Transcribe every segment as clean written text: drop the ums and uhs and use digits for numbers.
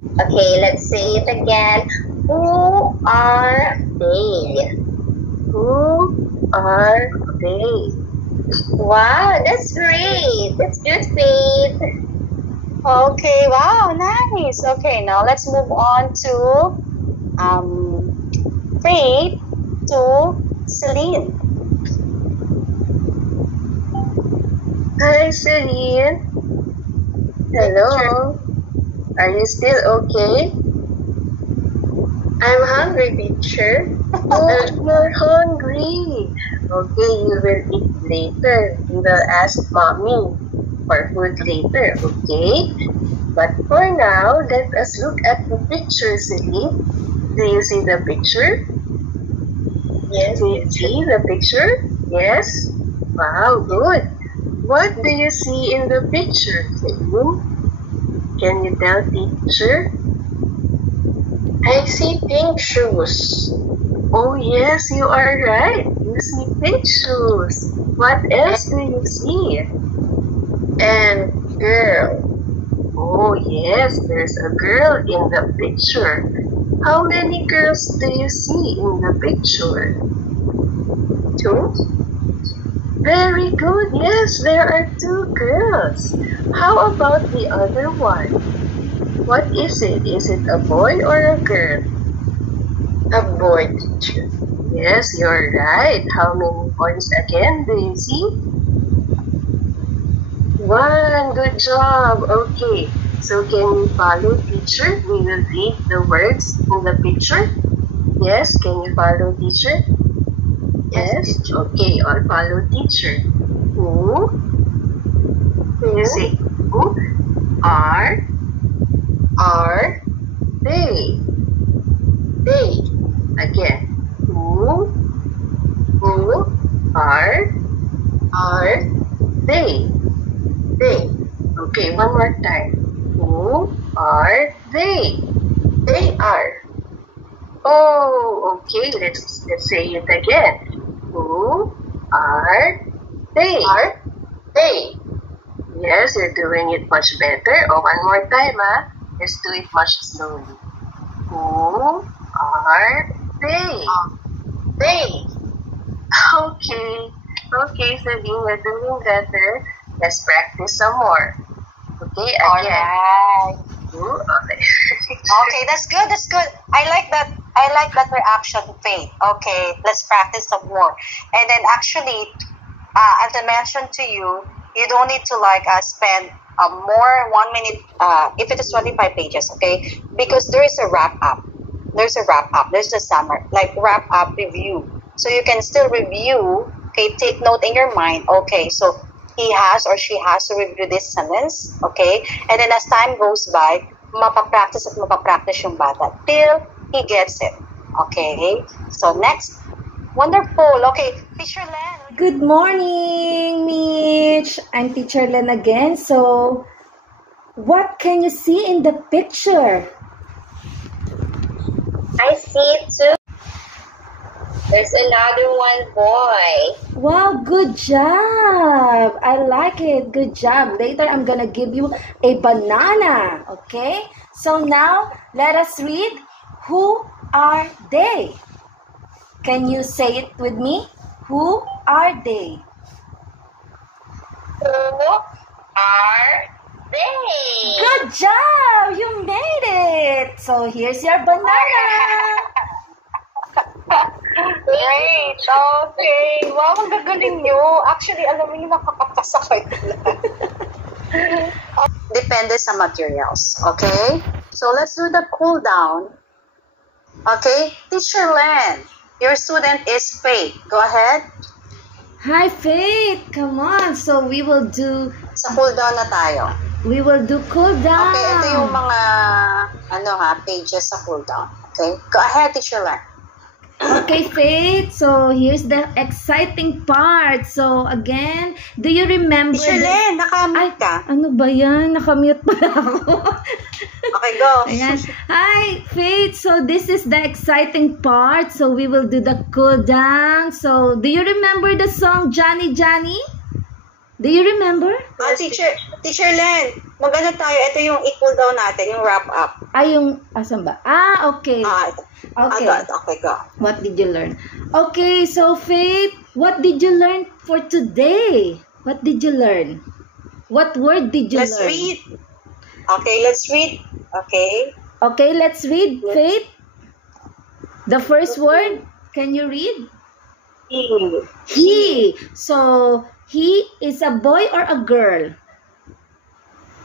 Okay, let's say it again. Who are they? Who are they? Wow, that's great. That's good, Faith. Okay, wow, nice. Okay, now let's move on to Faith to Celine. Hi, Celine. Hello. Are you still okay? I'm hungry, teacher. Oh, you're hungry. Okay, you will eat later. You will ask mommy for food later, okay? But for now, let us look at the picture, Celine. Do you see the picture? Yes. Do you see the picture? Yes? Wow, good. What do you see in the picture, Celine? Can you tell teacher? I see pink shoes. Oh yes, you are right. You see pink shoes. What else do you see? And girl. Oh yes, there's a girl in the picture. How many girls do you see in the picture? 2. Very good. Yes, there are 2 girls. How about the other one? What is it? Is it a boy or a girl? A boy, teacher. Yes, you're right. How many boys again do you see? 1. Good job. Okay. So can you follow teacher? We will read the words in the picture. Yes, can you follow teacher? Yes. Okay, I'll follow teacher. Who? You say who are they? They. Again. Who are they? They. Okay, one more time. Who are they? They are. Oh, okay. Let's say it again. Who are they? Are they? Yes, you're doing it much better. Oh, one more time, ah. Let's do it much slowly. Who are they? They. Okay. Okay, Celine, you're doing better. Let's practice some more. Okay, again. Alright. Okay. Okay, that's good. That's good. I like that. I like that reaction, Faith. Okay, let's practice some more. And then actually, as I mentioned to you, you don't need to spend more 1 minute if it is 25 pages, okay? Because there is a wrap up. There's a wrap up. There's a summer, like wrap up review. So you can still review. Okay, take note in your mind. Okay, so he has or she has to review this sentence. Okay, and then as time goes by, mapapractice at mapapractice yung bata till he gets it. Okay, so next. Wonderful. Okay, Teacher Len. Good morning, Mitch. I'm Teacher Len again. So, what can you see in the picture? I see it too. There's another one boy. Wow, good job. I like it. Good job. Later, I'm gonna give you a banana. Okay? So now, let us read. Who are they? Can you say it with me? Who are they? Who are they? Good job! You made it! So here's your banana. Great. Okay. Wow, ang gagaling nyo. Actually, alam mo yung nakakapasakay talaga. Depende sa materials. Okay? So, let's do the cool down. Okay? Teacher Len, your student is Faith. Go ahead. Hi, Faith. Come on. So we will do Sa cool down na tayo. cool down. Okay, ito yung mga pages sa cool down. Okay? Go ahead, Teacher Len. Okay, Faith. So here's the exciting part. So again, do you remember? Teacher Len, nakamute ka. Ano ba yan? Nakamute pala ako. Okay, go. Ayan. Hi, Faith. So this is the exciting part. So we will do the cool down. So do you remember the song Johnny Johnny? Do you remember? Teacher, Teacher Len, mag-ano tayo? Ito yung equal down natin, yung wrap up. Ay, yung, asan ba? Ah, okay. Ito. Okay. Okay, go. What did you learn? Okay, so Faith, what did you learn for today? What did you learn? What word did you Let's learn? read. Okay, let's read. Okay. Okay, let's read, Faith. The first word, can you read? He. He. So, he is a boy or a girl?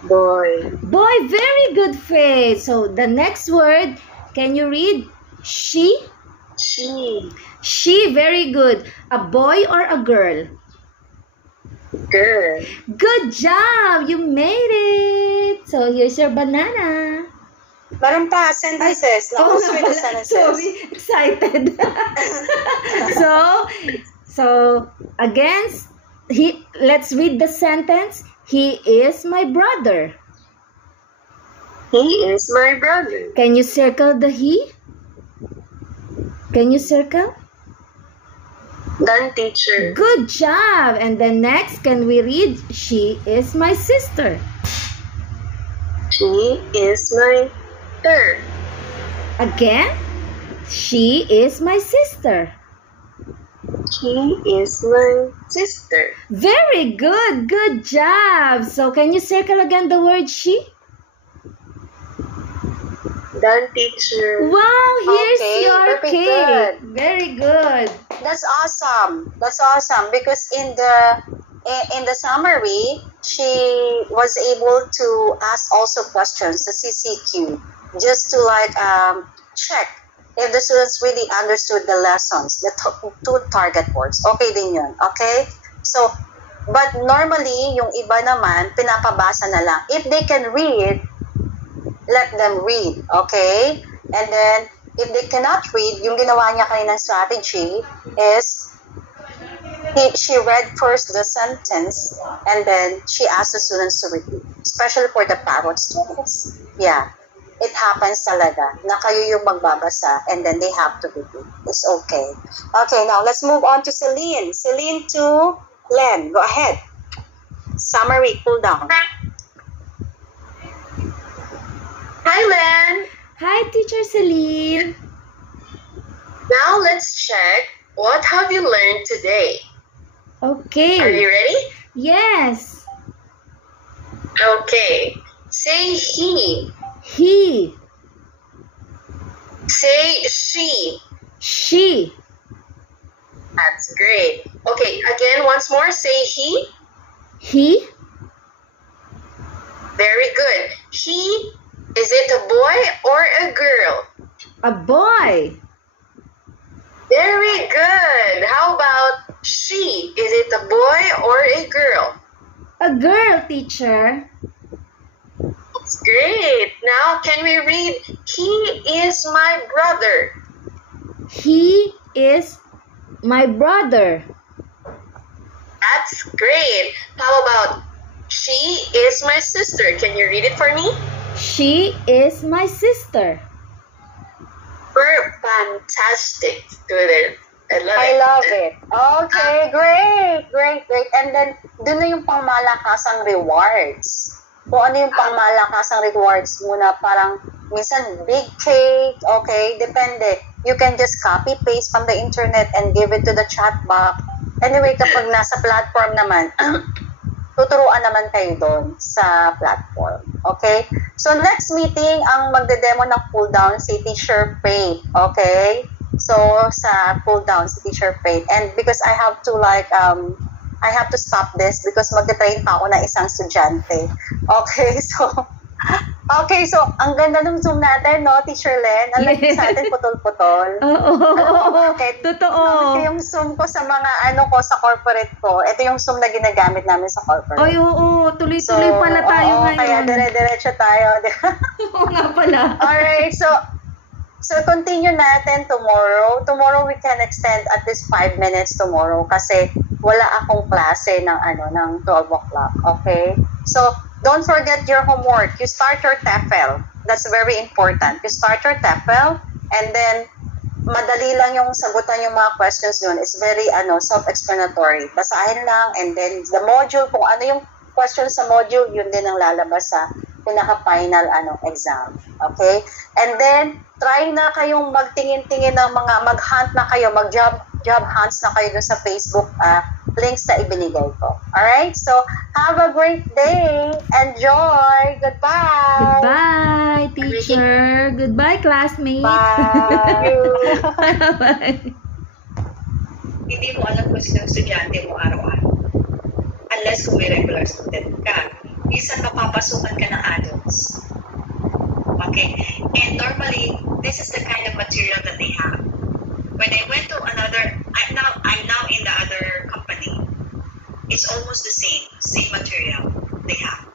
Boy. Boy, very good, Faith. So, the next word, can you read? She. She. She, very good. A boy or a girl? Girl. Good job! You made it! So, here's your banana. Meron pa, sentences. Oh, Now, with the sentences. sorry, excited. so again, let's read the sentence. He is my brother. He is my brother. Can you circle the he? Can you circle? Done, teacher. Good job. And then next, can we read? She is my sister. She is my sister. Again, she is my sister. She is my sister. Very good. Good job. So can you circle again the word she? Done, teacher. Wow, here's Okay, your very cake. good. Very good. That's awesome. That's awesome because in the summary, she was able to ask also questions, the CCQ, just to check if the students really understood the lessons, the two target words. Okay din yun. Okay? So, but normally, yung iba naman, pinapabasa na lang. If they can read, let them read. Okay? And then, if they cannot read, yung ginawa niya kaninang strategy is she read first the sentence and then she asked the students to repeat, especially for the parrot students. Yeah, it happens talaga na kayo yung magbabasa and then they have to repeat. It's okay. Okay, now let's move on to Celine. Celine to Len. Go ahead. Summary, cool down. Hi, Len. Hi, Teacher Celine. Now let's check what have you learned today. Okay. Are you ready? Yes. Okay. Say he. He. Say she. She. That's great. Okay, again, once more. Say he. He. Very good. He, is it a boy or a girl? A boy. Very good. How about she? Is it a boy or a girl? A girl, teacher. That's great. Now, can we read, he is my brother? He is my brother. That's great. How about, she is my sister? Can you read it for me? She is my sister. We're fantastic students. I love it. Okay, great. And then, dun na yung pangmalakasang rewards. Kung ano yung pangmalakasang rewards muna, parang minsan big cake, okay, depende. You can just copy-paste from the internet and give it to the chat box. Anyway, kapag nasa platform naman, tuturuan naman kayo doon sa platform. Okay? So, next meeting, ang magde-demo ng cool down si Teacher Faith. Okay? So, sa cool down si Teacher Faith. And because I have to I have to stop this because magte-train pa ako ng isang estudyante. Okay, so ang ganda ng Zoom natin, no, Teacher Len? Ang lagi sa atin putol-putol. Oo. Bakit? Totoo. Ito yung Zoom ko sa mga sa corporate ko. Ito yung Zoom na ginagamit namin sa corporate. Ay, oo. Tuloy-tuloy pala tayo ngayon. Kaya dire-diretso tayo. Oo nga pala. Alright, so continue natin tomorrow. Tomorrow we can extend at least 5 minutes tomorrow kasi wala akong klase ng 12 o'clock. Okay? So, don't forget your homework. You start your TEFL. That's very important. You start your TEFL and then madali lang yung sagutan yung mga questions yun. It's very self-explanatory. Basahin lang and then the module, kung ano yung question sa module, yun din ang lalabas sa pinaka-final exam. Okay? And then, try na kayong magtingin-tingin ng mga, mag-hunt na kayo, mag-job hunts na kayo doon sa Facebook links na ibinigay ko. Alright? So, have a great day. Enjoy. Goodbye. Goodbye, teacher. Goodbye, classmate. Bye. Bye. Hindi mo alam kung sino ang estudyante mo araw-araw. Unless kung may regular student ka. Minsan mapapasukan ka ng adults. Okay? And normally, this is the kind of material that they have. When I went to another, I'm now in the other company. It's almost the same material they have.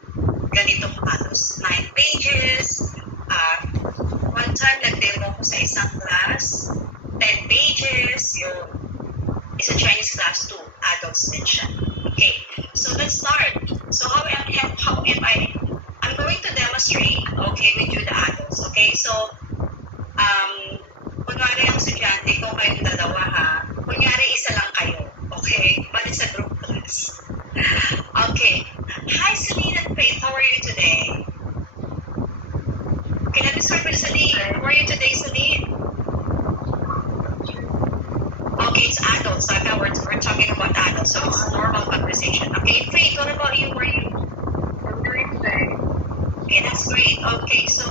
Ganitong halos 9 pages. One time nag-demo ko sa isang class, 10 pages. Yung is a Chinese class too, adults din siya. Okay, so let's start. So how am I? I'm going to demonstrate, okay, with you the adults. Okay, so kunwari ang estudyante ko kayong dalawa ha. Kunyari isa lang kayo. Okay, but it's a group class. Okay. Hi Celine and Faith, how are you today? Okay, let me start with Celine. How are you today, Celine? Okay, it's adults. So now we're talking about adults, so it's a normal conversation. Okay, Faith, what about you? How are you? I'm doing great. Okay, that's great. Okay, so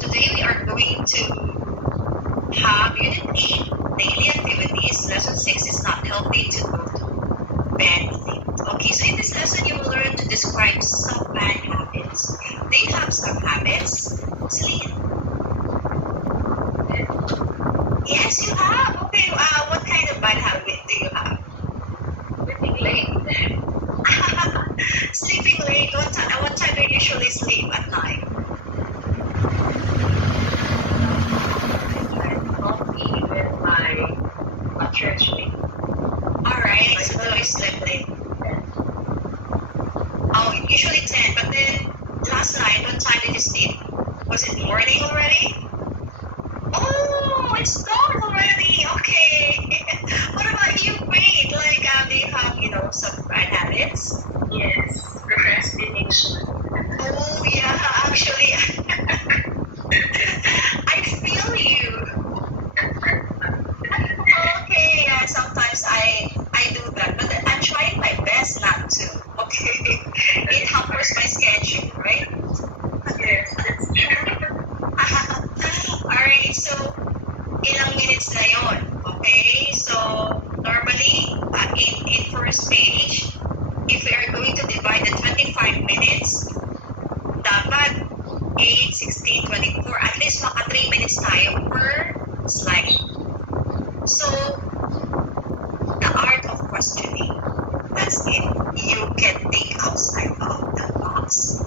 today we are going to have Unit 8, Daily Activities. Lesson 6 is not healthy to go to bed late. Okay, so in this lesson you will learn to describe some bad habits. Do you have some habits? Celine? Yes, you have. Okay, what kind of bad habit do you have? Sleeping late. Sleeping late. What time do you usually sleep at night? Coffee with my church mate. Alright, so do I sleep late? Oh, usually 10. But then last night, what time did you sleep? Was it morning already? Oh, it's dark already. Okay. What about you, Faith? Like, do you have, some bad habits? Yes, procrastination. Oh, yeah, actually, I feel you. Okay, yeah, sometimes I do that, but I'm trying my best not to. Okay, it hampers my schedule, right? Yes, that's true. Alright, so ilang minutes na yun? Okay, so normally in first page, if we are going to divide the 25 minutes, dapat 8, 16, 24, at least maka 3 minutes tayo per slide. So, the art of questioning, that's it. You can think outside of the box.